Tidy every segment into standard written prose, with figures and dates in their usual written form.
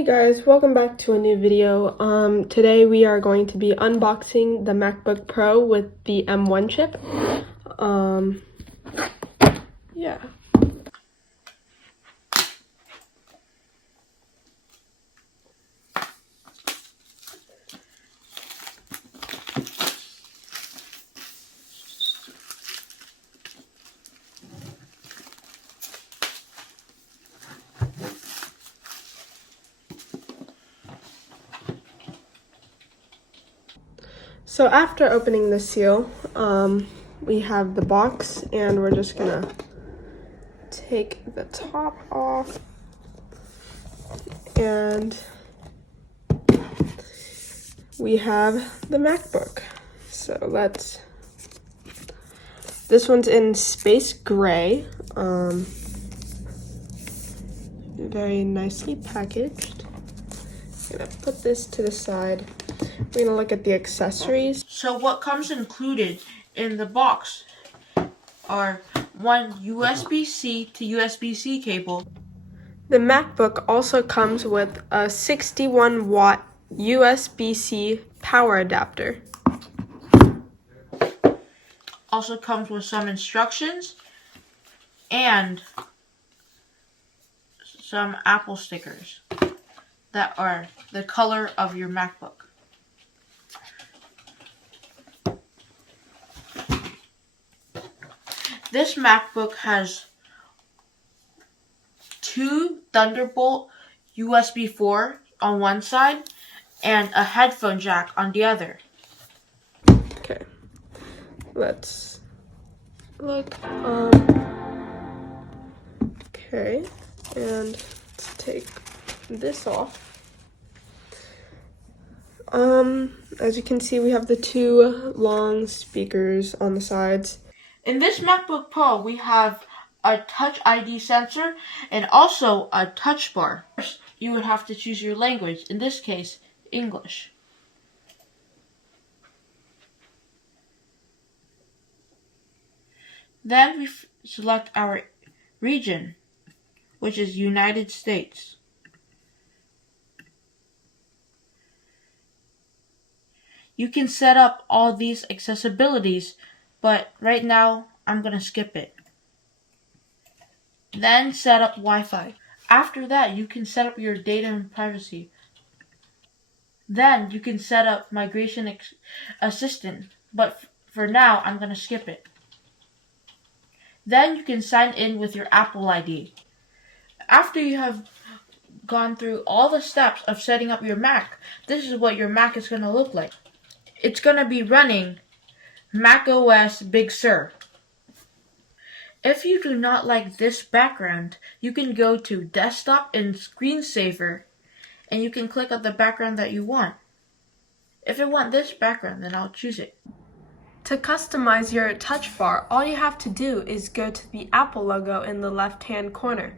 Hey guys, welcome back to a new video. Today we are going to be unboxing the MacBook Pro with the M1 chip. Yeah. So after opening the seal, we have the box, and we're just gonna take the top off, and we have the MacBook. So this one's in space gray, very nicely packaged. I'm gonna put this to the side. We're gonna look at the accessories. So what comes included in the box are one USB-C to USB-C cable. The MacBook also comes with a 61-watt USB-C power adapter. Also comes with some instructions and some Apple stickers that are the color of your MacBook. This MacBook has two Thunderbolt USB 4 on one side and a headphone jack on the other. Okay, let's look. Okay, and let's take this off. As you can see, we have the two long speakers on the sides. In this MacBook Pro, we have a Touch ID sensor and also a touch bar. First, you would have to choose your language, in this case, English. Then we select our region, which is United States. You can set up all these accessibilities, but right now I'm going to skip it. Then set up Wi-Fi. After that, you can set up your data and privacy. Then you can set up Migration Assistant, but for now I'm going to skip it. Then you can sign in with your Apple ID. After you have gone through all the steps of setting up your Mac, this is what your Mac is going to look like. It's going to be running macOS Big Sur. If you do not like this background, you can go to Desktop and Screensaver, and you can click on the background that you want. If I want this background, then I'll choose it. To customize your touch bar, all you have to do is go to the Apple logo in the left-hand corner.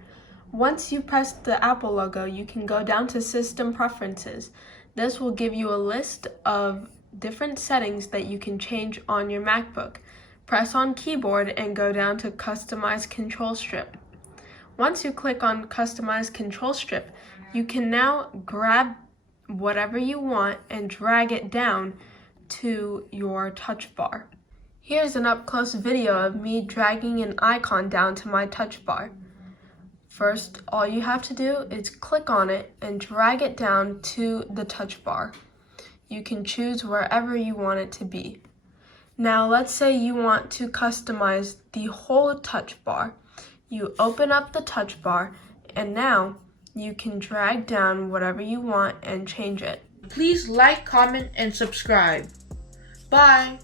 Once you press the Apple logo, you can go down to System Preferences. This will give you a list of different settings that you can change on your MacBook. Press on Keyboard and go down to Customize Control Strip. Once you click on Customize Control Strip, you can now grab whatever you want and drag it down to your touch bar. Here's an up-close video of me dragging an icon down to my touch bar. First, all you have to do is click on it and drag it down to the touch bar. You can choose wherever you want it to be. Now let's say you want to customize the whole touch bar. You open up the touch bar, and now you can drag down whatever you want and change it. Please like, comment, and subscribe. Bye!